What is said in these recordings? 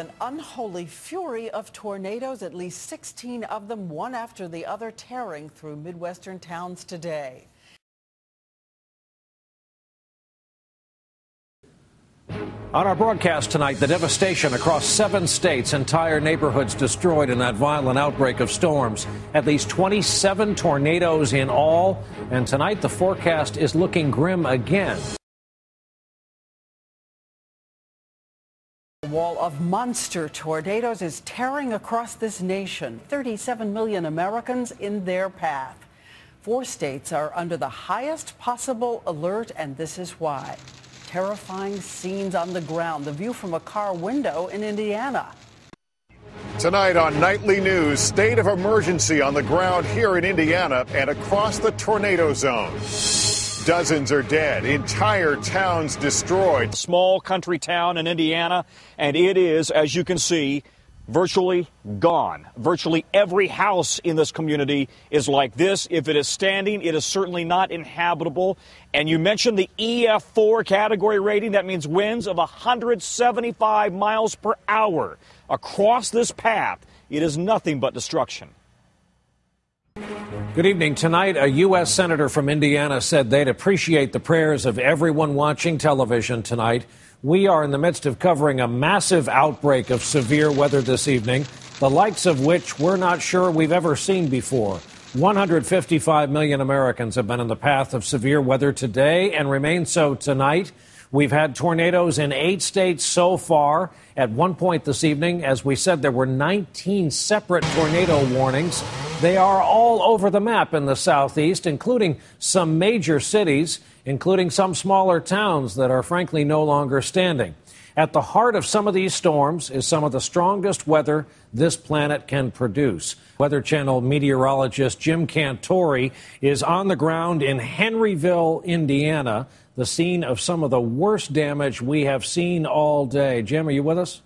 An unholy fury of tornadoes, at least 16 of them, one after the other, tearing through Midwestern towns today. On our broadcast tonight, the devastation across 7 states, entire neighborhoods destroyed in that violent outbreak of storms. At least 27 tornadoes in all. And tonight, the forecast is looking grim again. A wall of monster tornadoes is tearing across this nation. 37 million Americans in their path. 4 states are under the highest possible alert, and this is why. Terrifying scenes on the ground. The view from a car window in Indiana. Tonight on Nightly News, state of emergency on the ground here in Indiana and across the tornado zone. Dozens are dead, entire towns destroyed. Small country town in Indiana, and it is, as you can see, virtually gone. Virtually every house in this community is like this. If it is standing, it is certainly not inhabitable. And you mentioned the EF4 category rating. That means winds of 175 miles per hour across this path. It is nothing but destruction. Good evening. Tonight, a U.S. senator from Indiana said they'd appreciate the prayers of everyone watching television tonight. We are in the midst of covering a massive outbreak of severe weather this evening, the likes of which we're not sure we've ever seen before. 155 million Americans have been in the path of severe weather today and remain so tonight. We've had tornadoes in 8 states so far. At one point this evening, as we said, there were 19 separate tornado warnings. They are all over the map in the southeast, including some major cities, including some smaller towns that are frankly no longer standing. At the heart of some of these storms is some of the strongest weather this planet can produce. Weather Channel meteorologist Jim Cantori is on the ground in Henryville, Indiana, the scene of some of the worst damage we have seen all day. Jim, are you with us?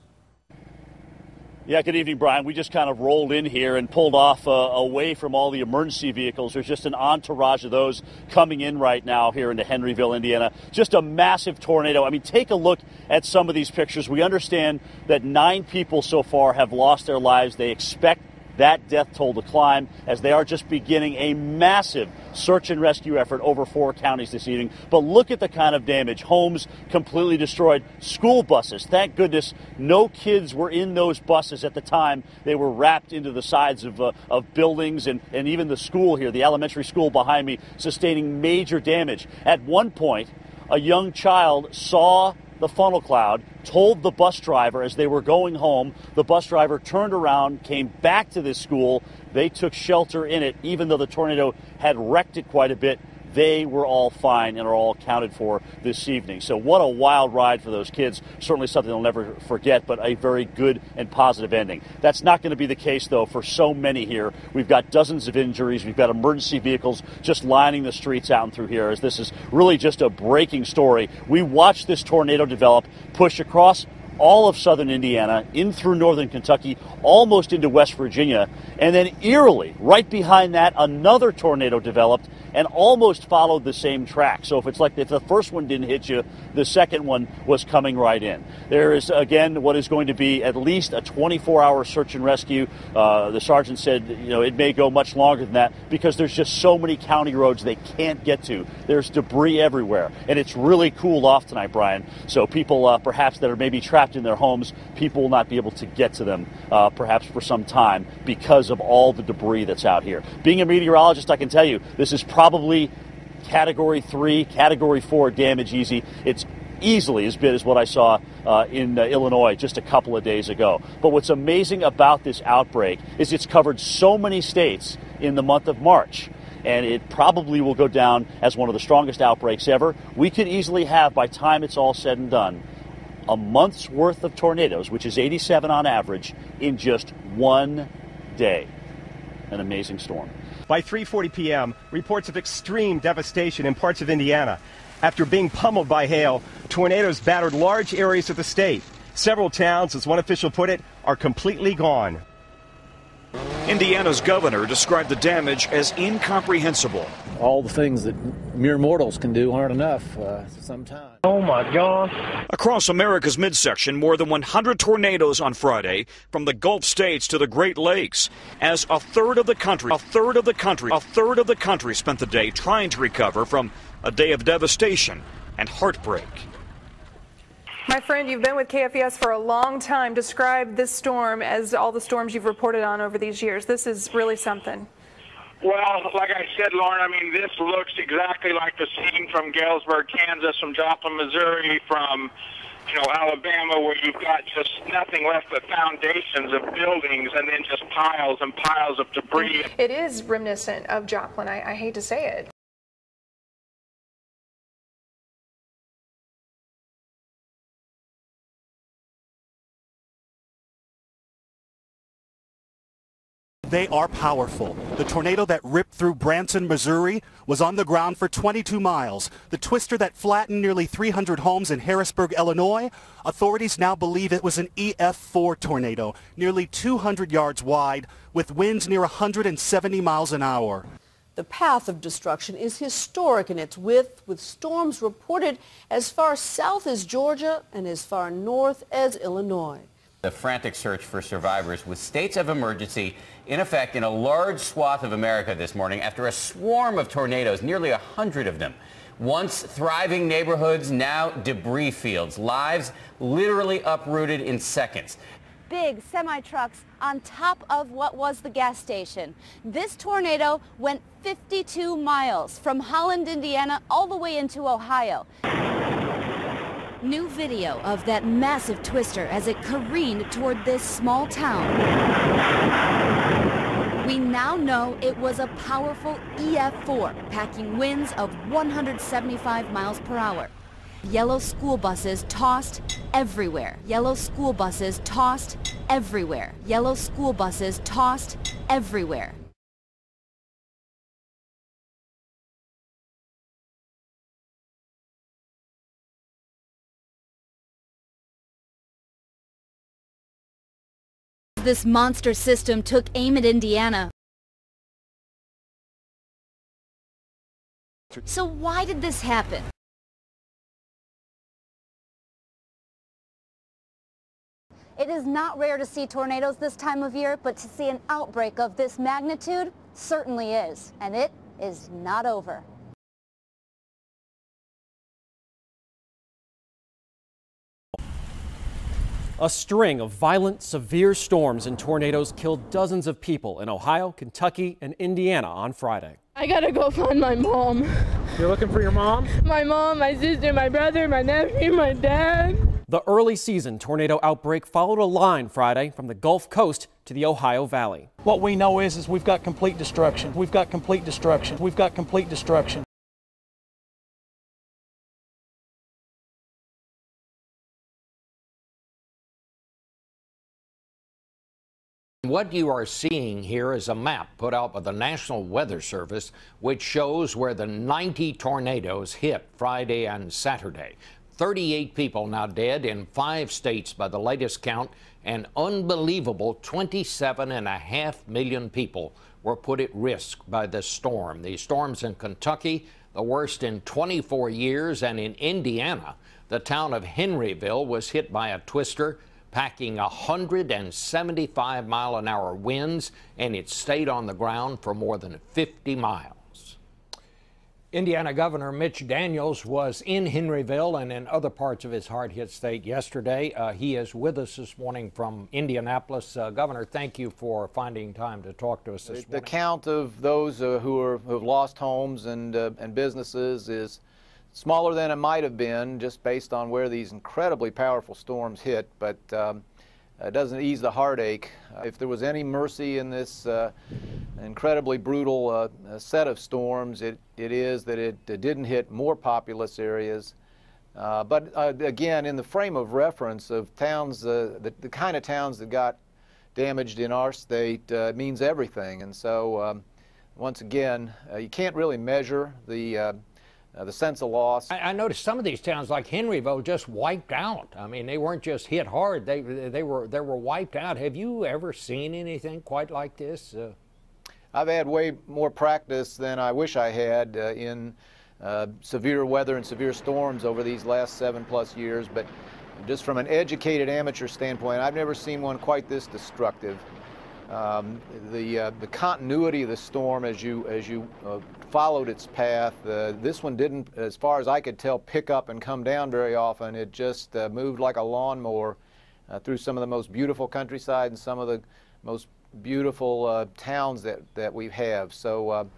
Yeah, good evening, Brian. We just kind of rolled in here and pulled off away from all the emergency vehicles. There's just an entourage of those coming in right now here into Henryville, Indiana. Just a massive tornado. I mean, take a look at some of these pictures. We understand that 9 people so far have lost their lives. They expect that death toll to climb as they are just beginning a massive search and rescue effort over 4 counties this evening. But look at the kind of damage. Homes completely destroyed. School buses, thank goodness no kids were in those buses at the time. They were wrapped into the sides of buildings, and even the school here, the elementary school behind me, sustaining major damage. At one point, a young child saw the funnel cloud, told the bus driver as they were going home. The bus driver turned around, came back to this school. They took shelter in it, even though the tornado had wrecked it quite a bit. They were all fine and are all accounted for this evening. So what a wild ride for those kids. Certainly something they'll never forget, but a very good and positive ending. That's not going to be the case, though, for so many here. We've got dozens of injuries. We've got emergency vehicles just lining the streets out and through here, as this is really just a breaking story. We watched this tornado develop, push across all of southern Indiana, in through northern Kentucky, almost into West Virginia, and then eerily, right behind that, another tornado developed and almost followed the same track. So if the first one didn't hit you, the second one was coming right in. There is, again, what is going to be at least a 24-hour search and rescue. The sergeant said, it may go much longer than that because there's just so many county roads they can't get to. There's debris everywhere, and it's really cooled off tonight, Brian. So people perhaps that are maybe trapped in their homes, people will not be able to get to them perhaps for some time because of all the debris that's out here. Being a meteorologist, I can tell you this is probably Category 3, Category 4 damage easy. It's easily as bad as what I saw in Illinois just a couple of days ago. But what's amazing about this outbreak is it's covered so many states in the month of March. And it probably will go down as one of the strongest outbreaks ever. We could easily have, by time it's all said and done, a month's worth of tornadoes, which is 87 on average, in just one day. An amazing storm. By 3:40 p.m., reports of extreme devastation in parts of Indiana. After being pummeled by hail, tornadoes battered large areas of the state. Several towns, as one official put it, are completely gone. Indiana's governor described the damage as incomprehensible. All the things that mere mortals can do aren't enough sometimes. Oh my God. Across America's midsection, more than 100 tornadoes on Friday from the Gulf states to the Great Lakes. As a third of the country spent the day trying to recover from a day of devastation and heartbreak. My friend, you've been with KFES for a long time. Describe this storm as all the storms you've reported on over these years. This is really something. Well, like I said, Lauren, I mean, this looks exactly like the scene from Galesburg, Kansas, from Joplin, Missouri, from, Alabama, where you've got just nothing left but foundations of buildings and then just piles and piles of debris. It is reminiscent of Joplin. I hate to say it. They are powerful. The tornado that ripped through Branson, Missouri was on the ground for 22 miles. The twister that flattened nearly 300 homes in Harrisburg, Illinois, authorities now believe it was an EF4 tornado, nearly 200 yards wide, with winds near 170 miles an hour. The path of destruction is historic in its width, with storms reported as far south as Georgia and as far north as Illinois. The frantic search for survivors with states of emergency in effect in a large swath of America this morning after a swarm of tornadoes, nearly 100 of them. Once thriving neighborhoods, now debris fields, lives literally uprooted in seconds. Big semi-trucks on top of what was the gas station. This tornado went 52 miles from Holland, Indiana, all the way into Ohio. New video of that massive twister as it careened toward this small town. We now know it was a powerful EF4, packing winds of 175 miles per hour. Yellow school buses tossed everywhere. Yellow school buses tossed everywhere. Yellow school buses tossed everywhere. This monster system took aim at Indiana. So why did this happen? It is not rare to see tornadoes this time of year, but to see an outbreak of this magnitude certainly is, and it is not over. A string of violent, severe storms and tornadoes killed dozens of people in Ohio, Kentucky, and Indiana on Friday. I gotta go find my mom. You're looking for your mom? My mom, my sister, my brother, my nephew, my dad. The early season tornado outbreak followed a line Friday from the Gulf Coast to the Ohio Valley. What we know is we've got complete destruction. We've got complete destruction. We've got complete destruction. What you are seeing here is a map put out by the National Weather Service, which shows where the 90 tornadoes hit Friday and Saturday. 38 people now dead in 5 states by the latest count. An unbelievable 27.5 million people were put at risk by this storm. These storms in Kentucky, the worst in 24 years, and in Indiana, the town of Henryville was hit by a twister packing 175-mile-an-hour winds, and it stayed on the ground for more than 50 miles. Indiana Governor Mitch Daniels was in Henryville and in other parts of his hard-hit state yesterday. He is with us this morning from Indianapolis. Governor, thank you for finding time to talk to us this morning. The count of those who have lost homes and businesses is smaller than it might have been, just based on where these incredibly powerful storms hit, but it doesn't ease the heartache. If there was any mercy in this incredibly brutal set of storms, it is that it didn't hit more populous areas. But again, in the frame of reference of towns, the kind of towns that got damaged in our state means everything. And so once again, you can't really measure the the sense of loss. I noticed some of these towns like Henryville just wiped out. I mean, they weren't just hit hard, they were wiped out. Have you ever seen anything quite like this? I've had way more practice than I wish I had in severe weather and severe storms over these last 7+ years, but just from an educated amateur standpoint, I've never seen one quite this destructive. The continuity of the storm as you followed its path, this one didn't, as far as I could tell, pick up and come down very often. It just moved like a lawnmower through some of the most beautiful countryside and some of the most beautiful towns that we have. So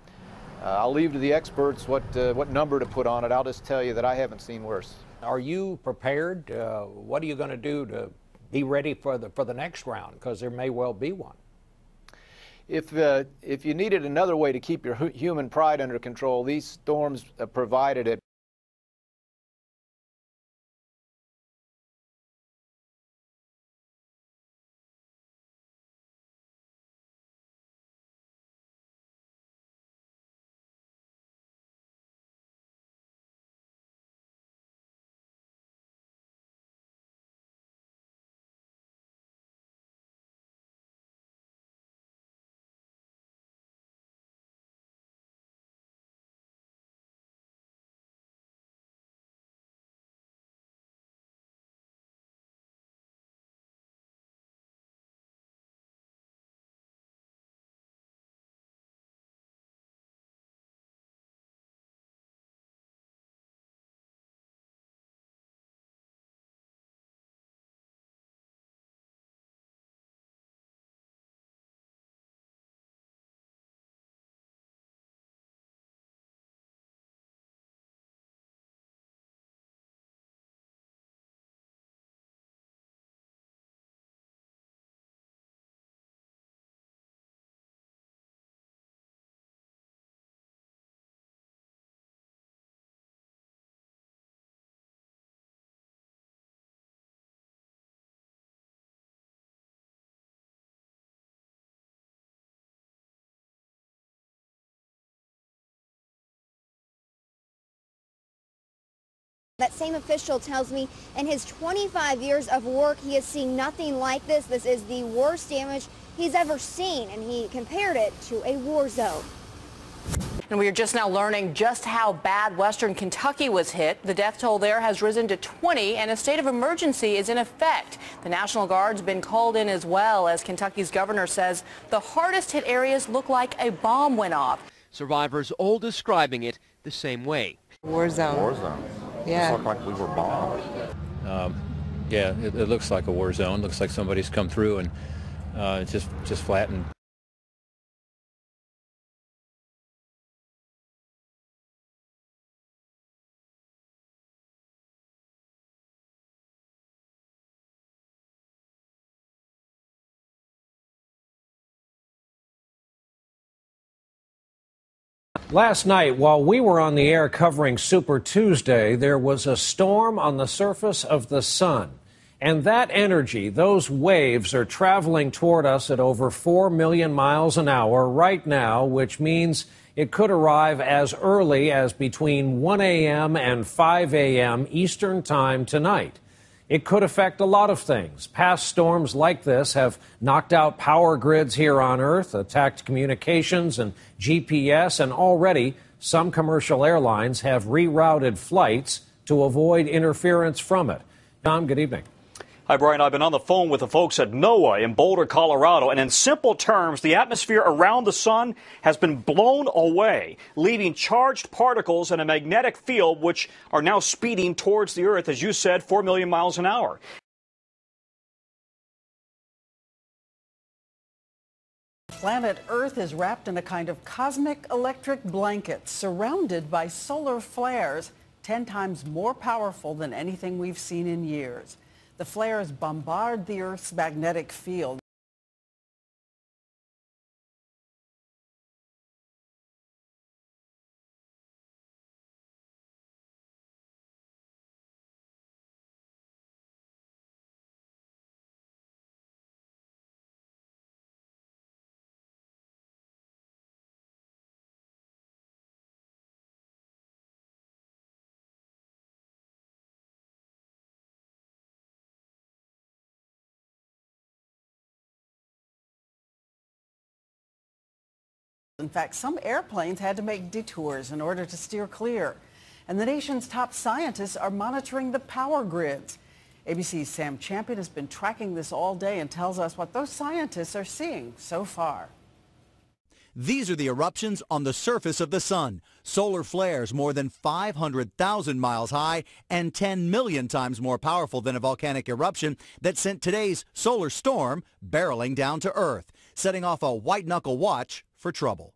I'll leave to the experts what number to put on it. I'll just tell you that I haven't seen worse. Are you prepared? What are you going to do to be ready for the next round? Because there may well be one. If you needed another way to keep your human pride under control, these storms provided it. That same official tells me in his 25 years of work, he has seen nothing like this. This is the worst damage he's ever seen, and he compared it to a war zone. And we are just now learning just how bad western Kentucky was hit. The death toll there has risen to 20, and a state of emergency is in effect. The National Guard's been called in as well, as Kentucky's governor says the hardest hit areas look like a bomb went off. Survivors all describing it the same way. War zone. War zone. Yeah. It looked like we were bombed. Yeah, it looks like a war zone. Looks like somebody's come through and just flattened. Last night, while we were on the air covering Super Tuesday, there was a storm on the surface of the sun. And that energy, those waves, are traveling toward us at over 4 million miles an hour right now, which means it could arrive as early as between 1 a.m. and 5 a.m. Eastern Time tonight. It could affect a lot of things. Past storms like this have knocked out power grids here on Earth, attacked communications and GPS, and already some commercial airlines have rerouted flights to avoid interference from it. Tom, good evening. Hi, Brian. I've been on the phone with the folks at NOAA in Boulder, Colorado, and in simple terms, the atmosphere around the sun has been blown away, leaving charged particles in a magnetic field which are now speeding towards the Earth, as you said, 4 million miles an hour. Planet Earth is wrapped in a kind of cosmic electric blanket, surrounded by solar flares 10 times more powerful than anything we've seen in years. The flares bombard the Earth's magnetic field. In fact, some airplanes had to make detours in order to steer clear. And the nation's top scientists are monitoring the power grids. ABC's Sam Champion has been tracking this all day and tells us what those scientists are seeing so far. These are the eruptions on the surface of the sun. Solar flares more than 500,000 miles high and 10 million times more powerful than a volcanic eruption that sent today's solar storm barreling down to Earth, setting off a white-knuckle watch for trouble.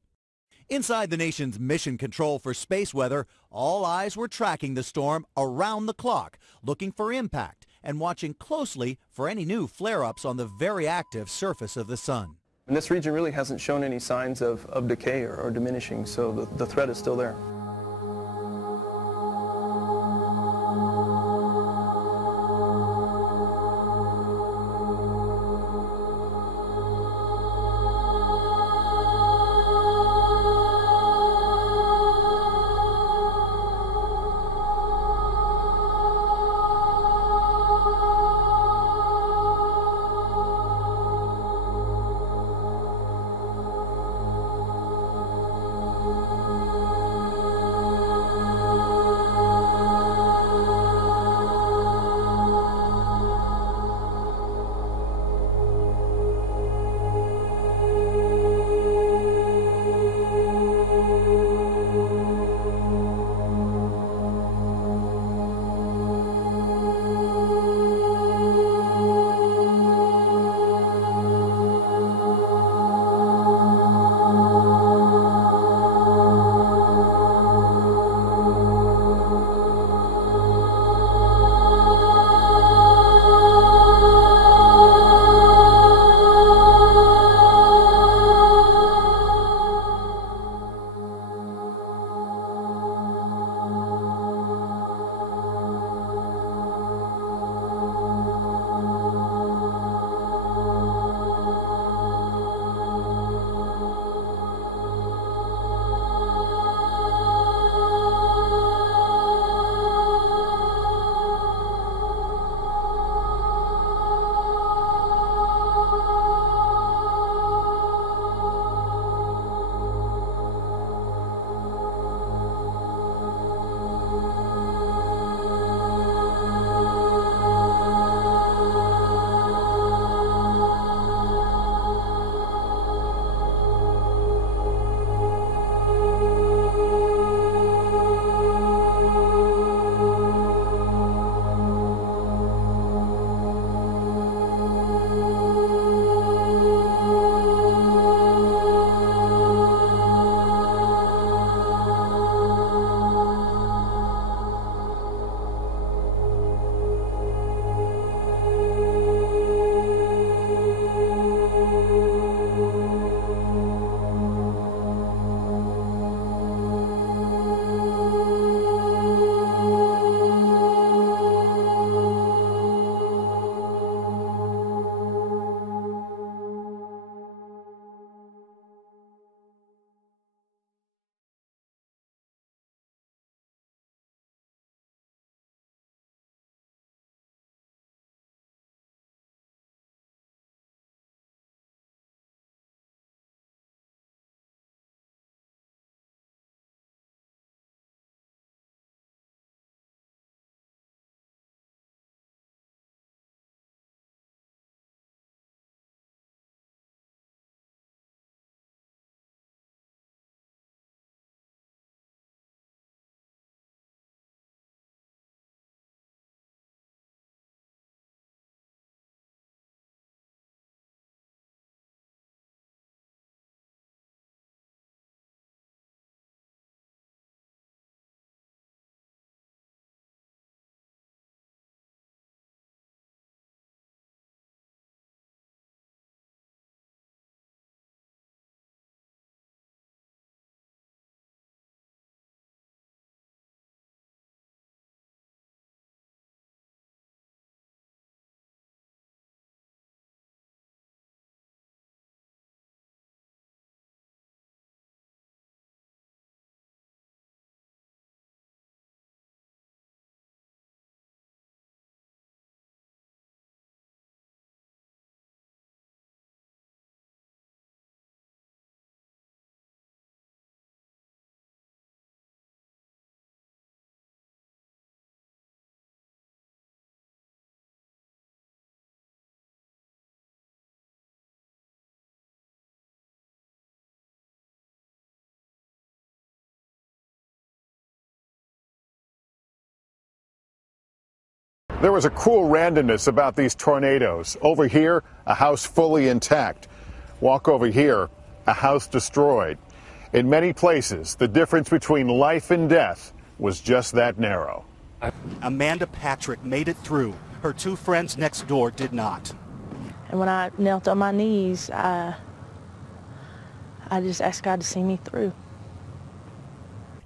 Inside the nation's Mission Control for Space Weather, all eyes were tracking the storm around the clock, looking for impact and watching closely for any new flare-ups on the very active surface of the sun. And this region really hasn't shown any signs of decay or diminishing, so the threat is still there. There was a cruel randomness about these tornadoes. Over here, a house fully intact. Walk over here, a house destroyed. In many places, the difference between life and death was just that narrow. Amanda Patrick made it through. Her two friends next door did not. And when I knelt on my knees, I just asked God to see me through.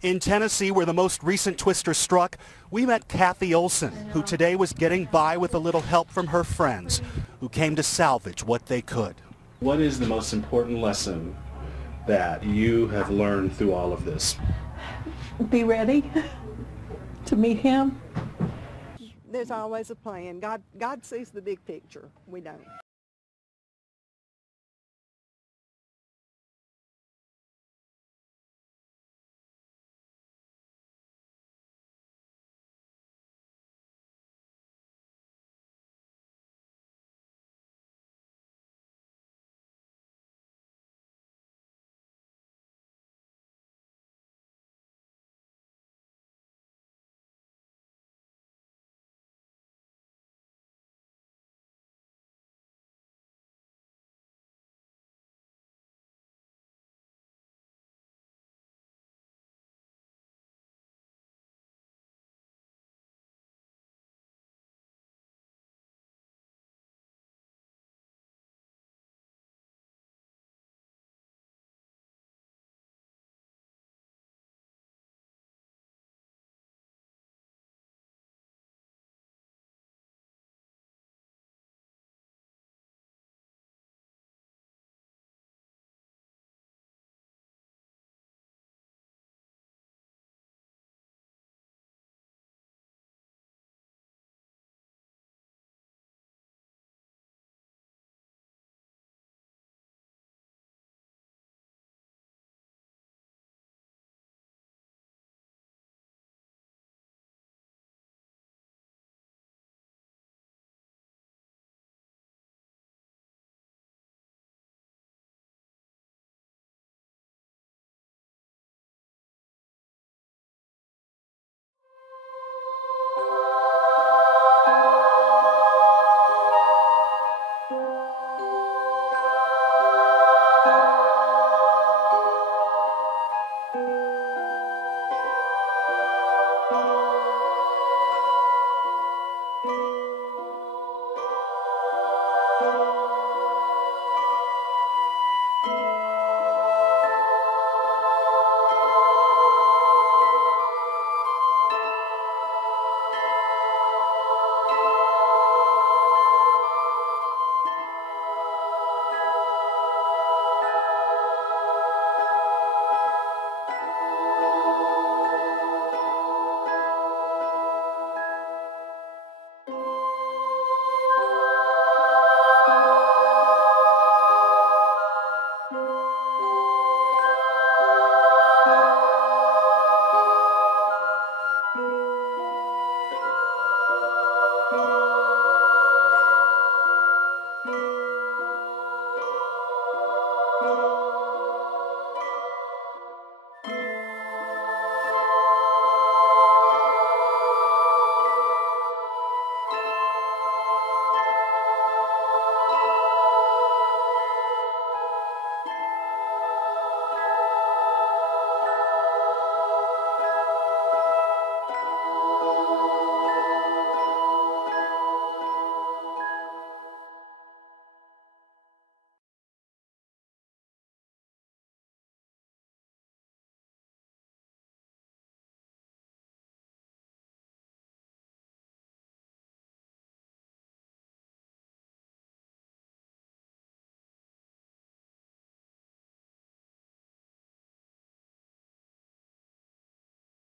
In Tennessee, where the most recent twister struck, we met Kathy Olson, who today was getting by with a little help from her friends, who came to salvage what they could. What is the most important lesson that you have learned through all of this? Be ready to meet him. There's always a plan. God sees the big picture. We don't.